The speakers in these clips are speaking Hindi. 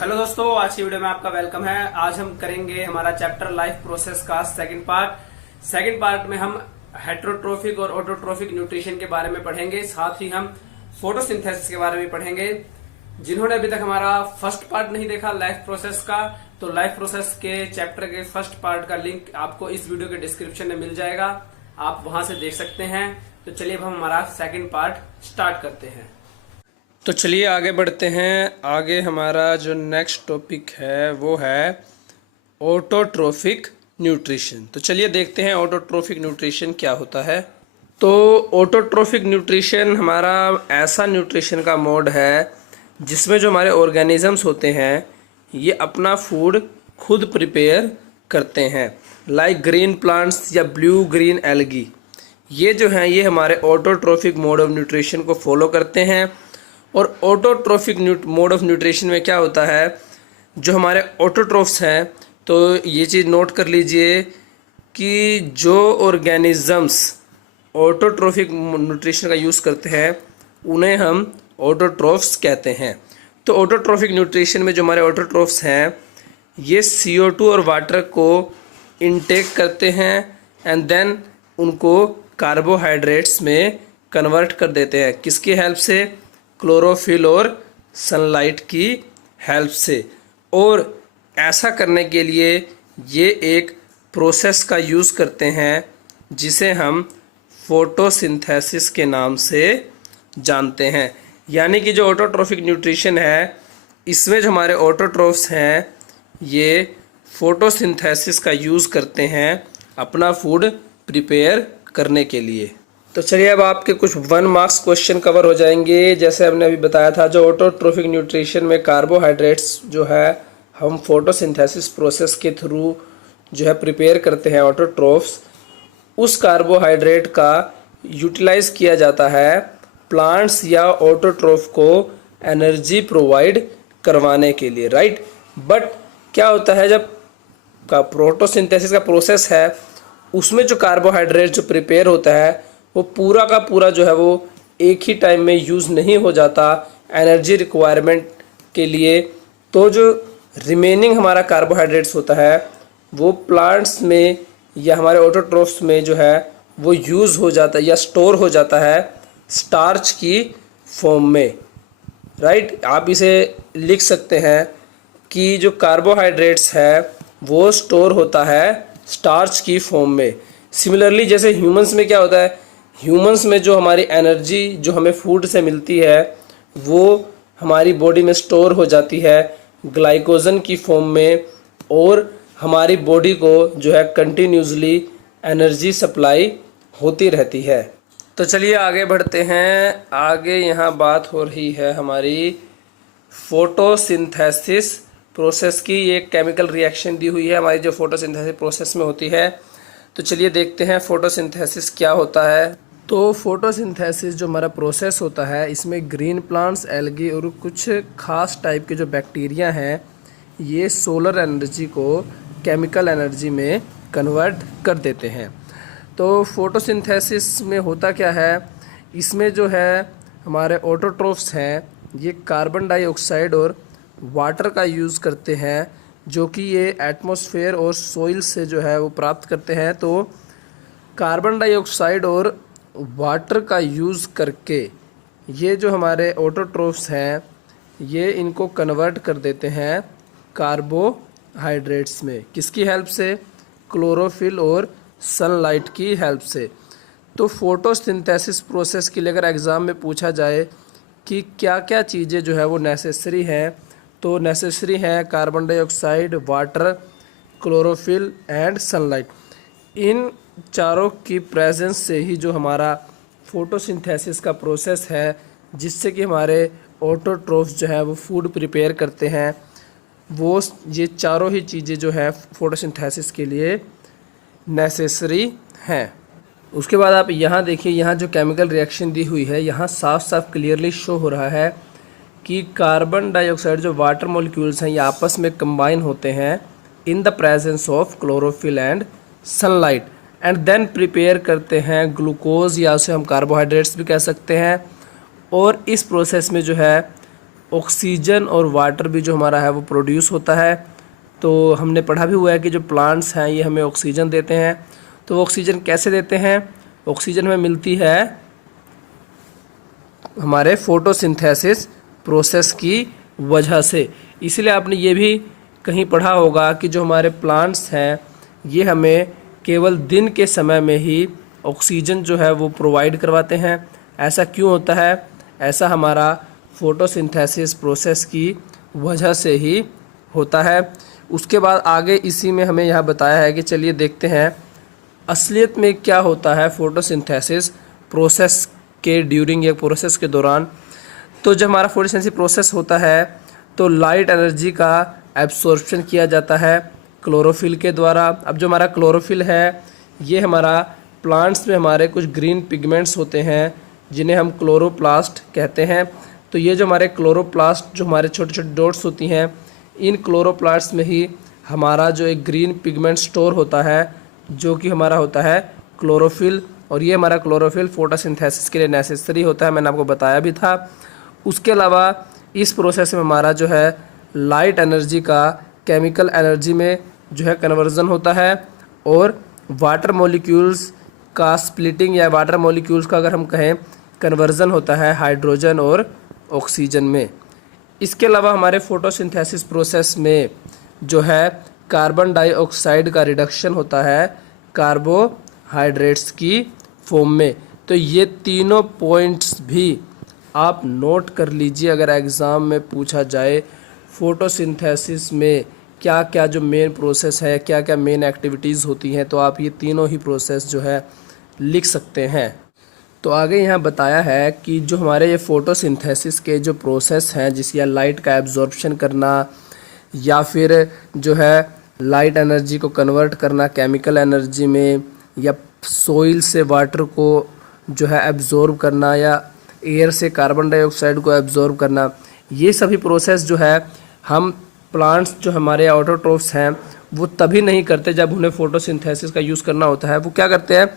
हेलो दोस्तों, आज की वीडियो में आपका वेलकम है। आज हम करेंगे हमारा चैप्टर लाइफ प्रोसेस का सेकंड पार्ट में हम हेट्रोट्रोफिक और ऑटोट्रोफिक न्यूट्रिशन के बारे में पढ़ेंगे। साथ ही हम फोटोसिंथेसिस के बारे में पढ़ेंगे। जिन्होंने अभी तक हमारा फर्स्ट पार्ट नहीं देखा लाइफ प्रोसेस का, तो लाइफ प्रोसेस के चैप्टर के फर्स्ट पार्ट का लिंक आपको इस वीडियो के डिस्क्रिप्शन में मिल जाएगा, आप वहां से देख सकते हैं। तो चलिए अब हम हमारा सेकंड पार्ट स्टार्ट करते हैं। तो चलिए आगे बढ़ते हैं। आगे हमारा जो नेक्स्ट टॉपिक है वो है ऑटोट्रोफिक न्यूट्रिशन। तो चलिए देखते हैं ऑटोट्रोफिक न्यूट्रिशन क्या होता है। तो ऑटोट्रोफिक न्यूट्रिशन हमारा ऐसा न्यूट्रिशन का मोड है जिसमें जो हमारे ऑर्गेनिजम्स होते हैं ये अपना फूड खुद प्रिपेयर करते हैं। लाइक ग्रीन प्लांट्स या ब्लू ग्रीन एल्गी, ये जो हैं ये हमारे ऑटोट्रोफिक मोड ऑफ न्यूट्रिशन को फॉलो करते हैं। और ऑटोट्रोफिक मोड ऑफ न्यूट्रिशन में क्या होता है, जो हमारे ऑटोट्रोफ्स हैं, तो ये चीज़ नोट कर लीजिए कि जो ऑर्गेनिजम्स ऑटोट्रोफिक न्यूट्रिशन का यूज़ करते हैं उन्हें हम ऑटोट्रोफ्स कहते हैं। तो ऑटोट्रोफिक न्यूट्रिशन में जो हमारे ऑटोट्रोफ्स हैं ये CO2 और वाटर को इनटेक करते हैं एंड देन उनको कार्बोहाइड्रेट्स में कन्वर्ट कर देते हैं। किसकी हेल्प से? क्लोरोफिल और सनलाइट की हेल्प से। और ऐसा करने के लिए ये एक प्रोसेस का यूज़ करते हैं जिसे हम फोटोसिंथेसिस के नाम से जानते हैं। यानी कि जो ऑटोट्रोफिक न्यूट्रिशन है इसमें जो हमारे ऑटोट्रोफ्स हैं ये फोटोसिंथेसिस का यूज़ करते हैं अपना फूड प्रिपेयर करने के लिए। तो चलिए अब आपके कुछ 1 मार्क्स क्वेश्चन कवर हो जाएंगे। जैसे हमने अभी बताया था, जो ऑटोट्रोफिक न्यूट्रिशन में कार्बोहाइड्रेट्स जो है हम फोटोसिंथेसिस प्रोसेस के थ्रू जो है प्रिपेयर करते हैं ऑटोट्रोफ्स, उस कार्बोहाइड्रेट का यूटिलाइज किया जाता है प्लांट्स या ऑटोट्रोफ को एनर्जी प्रोवाइड करवाने के लिए, राइट। बट क्या होता है, जब का फोटोसिंथेसिस का प्रोसेस है उसमें जो कार्बोहाइड्रेट जो प्रिपेयर होता है वो पूरा का पूरा जो है वो एक ही टाइम में यूज़ नहीं हो जाता एनर्जी रिक्वायरमेंट के लिए। तो जो रिमेनिंग हमारा कार्बोहाइड्रेट्स होता है वो प्लांट्स में या हमारे ऑटोट्रोफ्स में जो है वो यूज़ हो जाता है या स्टोर हो जाता है स्टार्च की फॉर्म में, राइट। आप इसे लिख सकते हैं कि जो कार्बोहाइड्रेट्स है वो स्टोर होता है स्टार्च की फॉर्म में। सिमिलरली जैसे ह्यूमंस में क्या होता है, ह्यूमंस में जो हमारी एनर्जी जो हमें फूड से मिलती है वो हमारी बॉडी में स्टोर हो जाती है ग्लाइकोजन की फॉर्म में, और हमारी बॉडी को जो है कंटिन्यूसली एनर्जी सप्लाई होती रहती है। तो चलिए आगे बढ़ते हैं। आगे यहाँ बात हो रही है हमारी फोटोसिंथेसिस प्रोसेस की। ये केमिकल रिएक्शन दी हुई है हमारी जो फोटोसिंथेसिस प्रोसेस में होती है। तो चलिए देखते हैं फोटोसिंथेसिस क्या होता है। तो फोटोसिंथेसिस जो हमारा प्रोसेस होता है इसमें ग्रीन प्लांट्स, एल्गी और कुछ खास टाइप के जो बैक्टीरिया हैं ये सोलर एनर्जी को केमिकल एनर्जी में कन्वर्ट कर देते हैं। तो फोटोसिंथेसिस में होता क्या है, इसमें जो है हमारे ऑटोट्रोफ्स हैं ये कार्बन डाइऑक्साइड और वाटर का यूज़ करते हैं जो कि ये एटमॉस्फेयर और सोइल से जो है वो प्राप्त करते हैं। तो कार्बन डाइऑक्साइड और वाटर का यूज़ करके ये जो हमारे ऑटोट्रोफ्स हैं ये इनको कन्वर्ट कर देते हैं कार्बोहाइड्रेट्स में। किसकी हेल्प से? क्लोरोफिल और सनलाइट की हेल्प से। तो फोटोसिंथेसिस प्रोसेस के लिए अगर एग्ज़ाम में पूछा जाए कि क्या क्या चीज़ें जो है वो नेसेसरी हैं, तो नेसेसरी हैं carbon dioxide, water, chlorophyll and sunlight. इन चारों की प्रेजेंस से ही जो हमारा फोटोसिंथेसिस का प्रोसेस है जिससे कि हमारे ऑटोट्रोफ्स जो है वो फूड प्रिपेयर करते हैं, वो ये चारों ही चीज़ें जो है फोटोसिंथेसिस के लिए नेसेसरी हैं। उसके बाद आप यहाँ देखिए, यहाँ जो केमिकल रिएक्शन दी हुई है यहाँ साफ साफ क्लियरली शो हो रहा है कि कार्बन डाइऑक्साइड जो वाटर मॉलिक्यूल्स हैं ये आपस में कंबाइन होते हैं in the presence of chlorophyll and sunlight and then prepare करते हैं ग्लूकोज या उसे हम कार्बोहाइड्रेट्स भी कह सकते हैं। और इस प्रोसेस में जो है ऑक्सीजन और वाटर भी जो हमारा है वो प्रोड्यूस होता है। तो हमने पढ़ा भी हुआ है कि जो प्लांट्स हैं ये हमें ऑक्सीजन देते हैं। तो वो ऑक्सीजन कैसे देते हैं? ऑक्सीजन हमें मिलती है हमारे फोटोसिंथेसिस प्रोसेस की वजह से। इसलिए आपने ये भी कहीं पढ़ा होगा कि जो हमारे प्लांट्स हैं ये हमें केवल दिन के समय में ही ऑक्सीजन जो है वो प्रोवाइड करवाते हैं। ऐसा क्यों होता है? ऐसा हमारा फोटोसिंथेसिस प्रोसेस की वजह से ही होता है। उसके बाद आगे इसी में हमें यह बताया है कि चलिए देखते हैं असलियत में क्या होता है फोटोसिंथेसिस प्रोसेस के ड्यूरिंग या प्रोसेस के दौरान। तो जब हमारा फोटोसिंथेसिस प्रोसेस होता है तो लाइट एनर्जी का एब्सॉर्प्शन किया जाता है क्लोरोफिल के द्वारा। अब जो हमारा क्लोरोफिल है ये हमारा प्लांट्स में हमारे कुछ ग्रीन पिगमेंट्स होते हैं जिन्हें हम क्लोरोप्लास्ट कहते हैं। तो ये जो हमारे क्लोरोप्लास्ट जो हमारे छोटे छोटे डॉट्स होती हैं इन क्लोरोप्लास्ट में ही हमारा जो एक ग्रीन पिगमेंट स्टोर होता है जो कि हमारा होता है क्लोरोफिल। और ये हमारा क्लोरोफिल फोटोसिंथेसिस के लिए नेसेसरी होता है, मैंने आपको बताया भी था। उसके अलावा इस प्रोसेस में हमारा जो है लाइट एनर्जी का केमिकल एनर्जी में जो है कन्वर्जन होता है और वाटर मॉलिक्यूल्स का स्प्लिटिंग या वाटर मॉलिक्यूल्स का अगर हम कहें कन्वर्जन होता है हाइड्रोजन और ऑक्सीजन में। इसके अलावा हमारे फोटोसिंथेसिस प्रोसेस में जो है कार्बन डाइऑक्साइड का रिडक्शन होता है कार्बोहाइड्रेट्स की फॉर्म में। तो ये तीनों पॉइंट्स भी आप नोट कर लीजिए अगर एग्ज़ाम में पूछा जाए फोटोसिंथेसिस में क्या क्या जो मेन प्रोसेस है, क्या क्या मेन एक्टिविटीज़ होती हैं, तो आप ये तीनों ही प्रोसेस जो है लिख सकते हैं। तो आगे यहाँ बताया है कि जो हमारे ये फोटोसिंथेसिस के जो प्रोसेस हैं जिसकी लाइट का एब्जॉर्प्शन करना या फिर जो है लाइट एनर्जी को कन्वर्ट करना केमिकल एनर्जी में या सोइल से वाटर को जो है एब्जॉर्ब करना या एयर से कार्बन डाइऑक्साइड को एब्जॉर्ब करना, ये सभी प्रोसेस जो है हम प्लांट्स जो हमारे ऑटोट्रोफ्स हैं वो तभी नहीं करते जब उन्हें फोटोसिंथेसिस का यूज़ करना होता है। वो क्या करते हैं?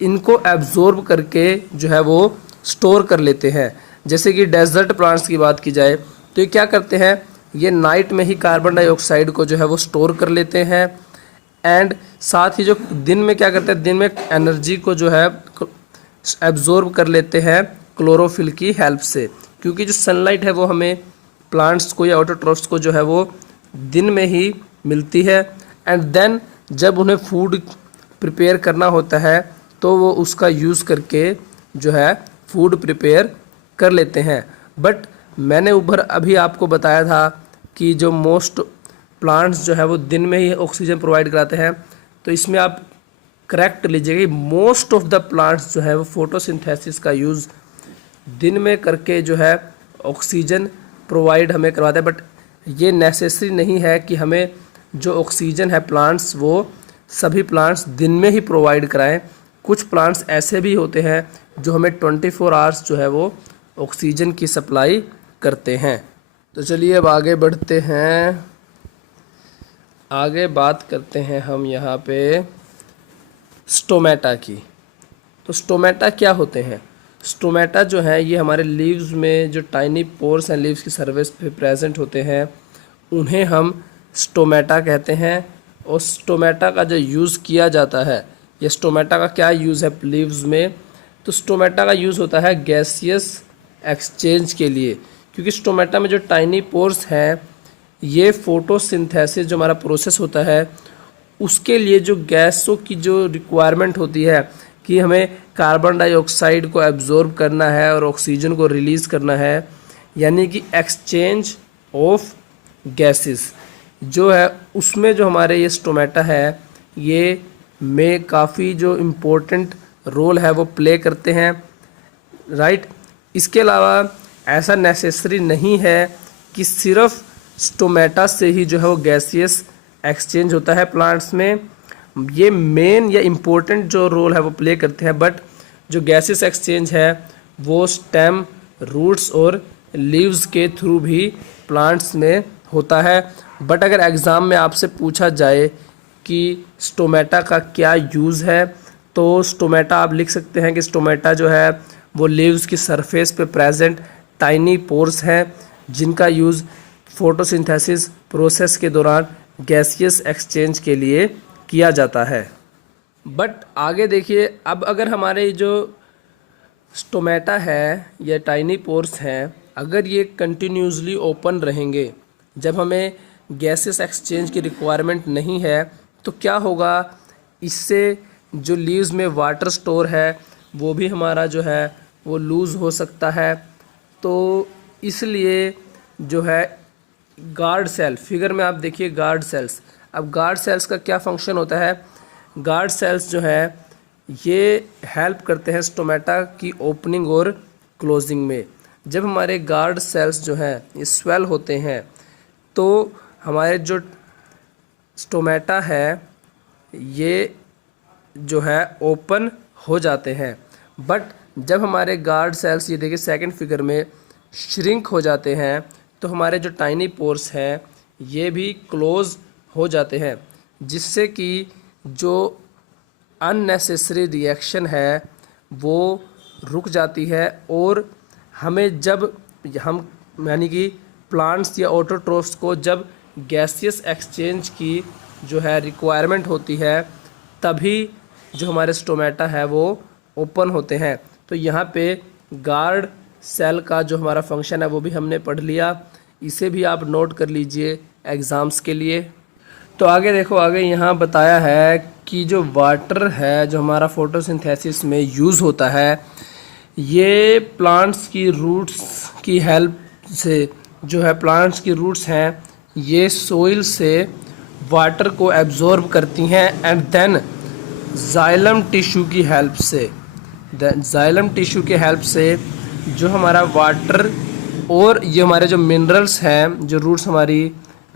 इनको एब्जॉर्ब करके जो है वो स्टोर कर लेते हैं। जैसे कि डेजर्ट प्लांट्स की बात की जाए तो ये क्या करते हैं? ये नाइट में ही कार्बन डाइऑक्साइड को जो है वो स्टोर कर लेते हैं एंड साथ ही जो दिन में क्या करते हैं? दिन में एनर्जी को जो है एब्जॉर्ब कर लेते हैं क्लोरोफिल की हेल्प से, क्योंकि जो सनलाइट है वो हमें प्लांट्स को या ऑटोट्रोफ्स को जो है वो दिन में ही मिलती है एंड देन जब उन्हें फूड प्रिपेयर करना होता है तो वो उसका यूज़ करके जो है फूड प्रिपेयर कर लेते हैं। बट मैंने ऊपर अभी आपको बताया था कि जो मोस्ट प्लांट्स जो है वो दिन में ही ऑक्सीजन प्रोवाइड कराते हैं। तो इसमें आप करेक्ट लीजिएगा कि मोस्ट ऑफ द प्लांट्स जो है वो फोटोसिंथेसिस का यूज़ दिन में करके जो है ऑक्सीजन प्रोवाइड हमें करवाते हैं। बट ये नेसेसरी नहीं है कि हमें जो ऑक्सीजन है प्लांट्स वो सभी प्लांट्स दिन में ही प्रोवाइड कराएं। कुछ प्लांट्स ऐसे भी होते हैं जो हमें 24 आवर्स जो है वो ऑक्सीजन की सप्लाई करते हैं। तो चलिए अब आगे बढ़ते हैं, आगे बात करते हैं हम यहाँ पे स्टोमेटा की। तो स्टोमेटा क्या होते हैं? स्टोमेटा जो है ये हमारे लीव्स में जो टाइनी पोर्स हैं लीव्स की सरफेस पे प्रेजेंट होते हैं उन्हें हम स्टोमेटा कहते हैं। और स्टोमेटा का जो यूज़ किया जाता है, ये स्टोमेटा का क्या यूज़ है लीव्स में? तो स्टोमेटा का यूज़ होता है गैसियस एक्सचेंज के लिए, क्योंकि स्टोमेटा में जो टाइनी पोर्स हैं ये फोटोसिंथेसिस जो हमारा प्रोसेस होता है उसके लिए जो गैसों की जो रिक्वायरमेंट होती है कि हमें कार्बन डाइऑक्साइड को एब्जॉर्ब करना है और ऑक्सीजन को रिलीज़ करना है, यानी कि एक्सचेंज ऑफ गैसेस जो है उसमें जो हमारे ये स्टोमेटा है ये में काफ़ी जो इम्पोर्टेंट रोल है वो प्ले करते हैं, राइट। इसके अलावा ऐसा नेसेसरी नहीं है कि सिर्फ स्टोमेटा से ही जो है वो गैसियस एक्सचेंज होता है प्लांट्स में। ये मेन या इम्पोर्टेंट जो रोल है वो प्ले करते हैं, बट जो गैसियस एक्सचेंज है वो स्टेम, रूट्स और लीव्स के थ्रू भी प्लांट्स में होता है। बट अगर एग्ज़ाम में आपसे पूछा जाए कि स्टोमेटा का क्या यूज़ है तो स्टोमेटा आप लिख सकते हैं कि स्टोमेटा जो है वो लीव्स की सरफेस पे प्रेजेंट टाइनी पोर्स हैं जिनका यूज़ फोटोसिंथेसिस प्रोसेस के दौरान गैसियस एक्सचेंज के लिए किया जाता है। बट आगे देखिए, अब अगर हमारे जो स्टोमेटा है या टाइनी पोर्स हैं, अगर ये कंटिन्यूसली ओपन रहेंगे, जब हमें गैसेस एक्सचेंज की रिक्वायरमेंट नहीं है, तो क्या होगा, इससे जो लीव्स में वाटर स्टोर है वो भी हमारा जो है वो लूज़ हो सकता है। तो इसलिए जो है गार्ड सेल, फिगर में आप देखिए गार्ड सेल्स। अब गार्ड सेल्स का क्या फंक्शन होता है, गार्ड सेल्स जो है ये हेल्प करते हैं स्टोमेटा की ओपनिंग और क्लोजिंग में। जब हमारे गार्ड सेल्स जो हैं ये स्वेल होते हैं तो हमारे जो स्टोमेटा है ये जो है ओपन हो जाते हैं। बट जब हमारे गार्ड सेल्स, ये देखिए सेकंड फिगर में, श्रिंक हो जाते हैं तो हमारे जो टाइनी पोर्स हैं ये भी क्लोज हो जाते हैं, जिससे कि जो अननेसेसरी रिएक्शन है वो रुक जाती है। और हमें जब हम यानी कि प्लांट्स या ऑटोट्रोफ्स को जब गैसियस एक्सचेंज की जो है रिक्वायरमेंट होती है, तभी जो हमारे स्टोमेटा है वो ओपन होते हैं। तो यहाँ पे गार्ड सेल का जो हमारा फंक्शन है वो भी हमने पढ़ लिया, इसे भी आप नोट कर लीजिए एग्ज़ाम्स के लिए। तो आगे देखो, आगे यहाँ बताया है कि जो वाटर है जो हमारा फोटोसिंथेसिस में यूज़ होता है, ये प्लांट्स की रूट्स की हेल्प से, जो है प्लांट्स की रूट्स हैं ये सोइल से वाटर को एब्जॉर्ब करती हैं एंड देन जाइलम टिश्यू की हेल्प से, जाइलम टिश्यू के हेल्प से जो हमारा वाटर और ये हमारे जो मिनरल्स हैं जो रूट्स हमारी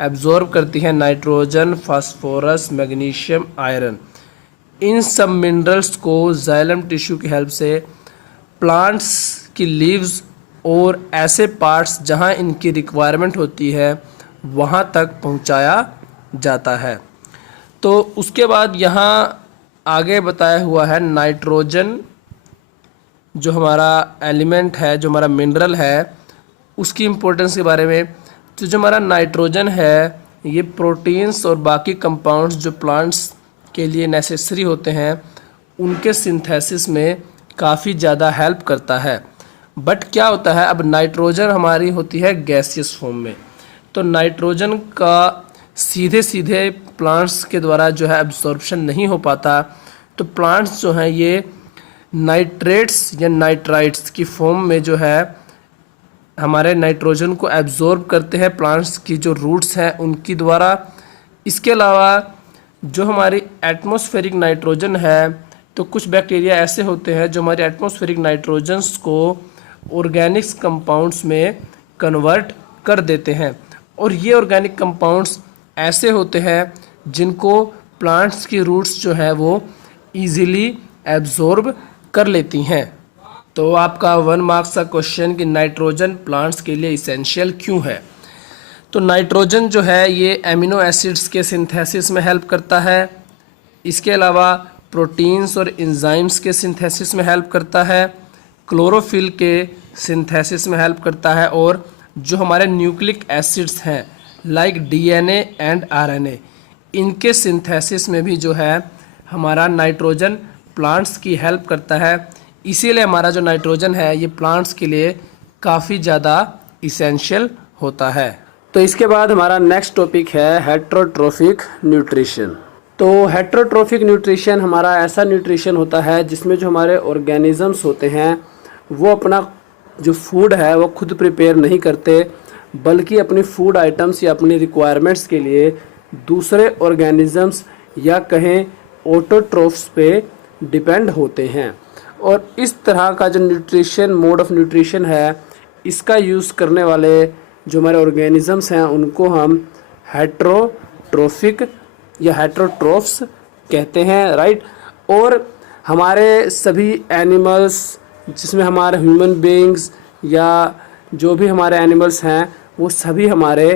एब्जॉर्ब करती हैं, नाइट्रोजन, फास्फोरस, मैग्नीशियम, आयरन, इन सब मिनरल्स को जाइलम टिश्यू की हेल्प से प्लांट्स की लीव्स और ऐसे पार्ट्स जहां इनकी रिक्वायरमेंट होती है वहां तक पहुंचाया जाता है। तो उसके बाद यहाँ आगे बताया हुआ है नाइट्रोजन, जो हमारा एलिमेंट है, जो हमारा मिनरल है, उसकी इम्पोर्टेंस के बारे में। तो जो हमारा नाइट्रोजन है ये प्रोटीन्स और बाकी कंपाउंड्स जो प्लांट्स के लिए नेसेसरी होते हैं उनके सिंथेसिस में काफ़ी ज़्यादा हेल्प करता है। बट क्या होता है, अब नाइट्रोजन हमारी होती है गैसियस फॉर्म में, तो नाइट्रोजन का सीधे सीधे प्लांट्स के द्वारा जो है एब्जॉर्प्शन नहीं हो पाता। तो प्लांट्स जो हैं ये नाइट्रेट्स या नाइट्राइट्स की फॉर्म में जो है हमारे नाइट्रोजन को एब्जॉर्ब करते हैं प्लांट्स की जो रूट्स हैं उनकी द्वारा। इसके अलावा जो हमारी एटमॉस्फेरिक नाइट्रोजन है, तो कुछ बैक्टीरिया ऐसे होते हैं जो हमारे एटमॉस्फेरिक नाइट्रोजन्स को ऑर्गेनिक्स कंपाउंड्स में कन्वर्ट कर देते हैं। और ये ऑर्गेनिक कंपाउंड्स ऐसे होते हैं जिनको प्लांट्स की रूट्स जो है वो ईज़िली एब्जॉर्ब कर लेती हैं। तो आपका 1 मार्क्स का क्वेश्चन कि नाइट्रोजन प्लांट्स के लिए इसेंशियल क्यों है। तो नाइट्रोजन जो है ये एमिनो एसिड्स के सिंथेसिस में हेल्प करता है, इसके अलावा प्रोटीन्स और एंजाइम्स के सिंथेसिस में हेल्प करता है, क्लोरोफिल के सिंथेसिस में हेल्प करता है, और जो हमारे न्यूक्लिक एसिड्स हैं लाइक डीएनए एंड आरएनए, इनके सिंथेसिस में भी जो है हमारा नाइट्रोजन प्लांट्स की हेल्प करता है। इसीलिए हमारा जो नाइट्रोजन है ये प्लांट्स के लिए काफ़ी ज़्यादा इसेंशियल होता है। तो इसके बाद हमारा नेक्स्ट टॉपिक है हेट्रोट्रोफिक न्यूट्रिशन। तो हेट्रोट्रोफिक न्यूट्रिशन हमारा ऐसा न्यूट्रिशन होता है जिसमें जो हमारे ऑर्गेनिजम्स होते हैं वो अपना जो फूड है वो खुद प्रिपेयर नहीं करते, बल्कि अपनी फूड आइटम्स या अपनी रिक्वायरमेंट्स के लिए दूसरे ऑर्गेनिजम्स या कहें ऑटोट्रोफ्स पे डिपेंड होते हैं। और इस तरह का जो न्यूट्रिशन मोड ऑफ न्यूट्रिशन है इसका यूज़ करने वाले जो हमारे ऑर्गेनिजम्स हैं उनको हम हेट्रोट्रोफिक या हेट्रोट्रोफ्स कहते हैं, राइट। और हमारे सभी एनिमल्स, जिसमें हमारे ह्यूमन बीइंग्स या जो भी हमारे एनिमल्स हैं वो सभी हमारे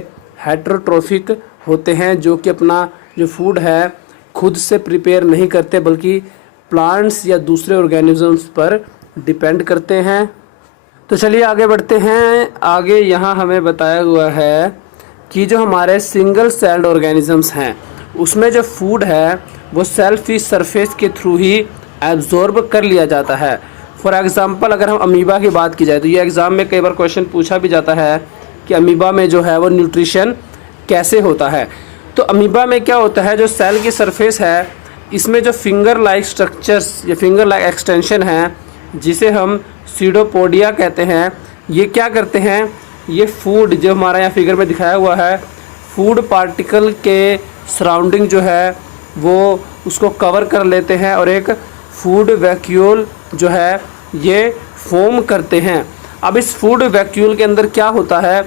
हेट्रोट्रोफिक होते हैं, जो कि अपना जो फूड है खुद से प्रिपेयर नहीं करते बल्कि प्लांट्स या दूसरे ऑर्गेनिजम्स पर डिपेंड करते हैं। तो चलिए आगे बढ़ते हैं। आगे यहाँ हमें बताया हुआ है कि जो हमारे सिंगल सेल्ड ऑर्गेनिजम्स हैं उसमें जो फूड है वो सेल्फ ही सरफेस के थ्रू ही एब्जॉर्ब कर लिया जाता है। फॉर एग्जांपल अगर हम अमीबा की बात की जाए तो ये एग्ज़ाम में कई बार क्वेश्चन पूछा भी जाता है कि अमीबा में जो है वो न्यूट्रिशन कैसे होता है। तो अमीबा में क्या होता है, जो सेल की सरफेस है इसमें जो फिंगर लाइक स्ट्रक्चर्स या फिंगर लाइक एक्सटेंशन है जिसे हम सीडोपोडिया कहते हैं, ये क्या करते हैं, ये फूड जो हमारा यहाँ फिगर में दिखाया हुआ है फूड पार्टिकल के सराउंडिंग जो है वो उसको कवर कर लेते हैं और एक फूड वैक्यूल जो है ये फॉर्म करते हैं। अब इस फूड वैक्यूल के अंदर क्या होता है,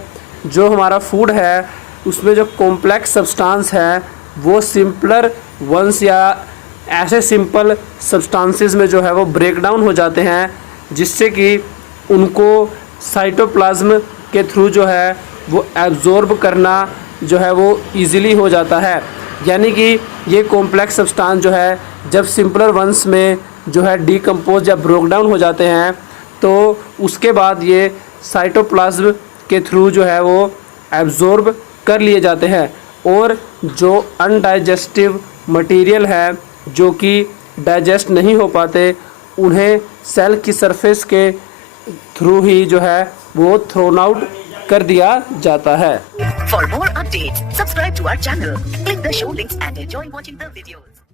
जो हमारा फूड है उसमें जो कॉम्प्लेक्स सब्सटेंस है वो सिंपलर वंस या ऐसे सिंपल सब्सटेंसेस में जो है वो ब्रेक डाउन हो जाते हैं, जिससे कि उनको साइटोप्लाज्म के थ्रू जो है वो एब्जॉर्ब करना जो है वो इजीली हो जाता है। यानी कि ये कॉम्प्लेक्स सब्सटेंस जो है जब सिंपलर वंस में जो है डीकम्पोज या ब्रेक डाउन हो जाते हैं तो उसके बाद ये साइटोप्लाज्म के थ्रू जो है वो एब्जॉर्ब कर लिए जाते हैं और जो अनडाइजेस्टिव मटेरियल है जो कि डाइजेस्ट नहीं हो पाते उन्हें सेल की सरफेस के थ्रू ही जो है वो थ्रोन आउट कर दिया जाता है। For more updates, subscribe to our channel, click the show links and enjoy watching the videos.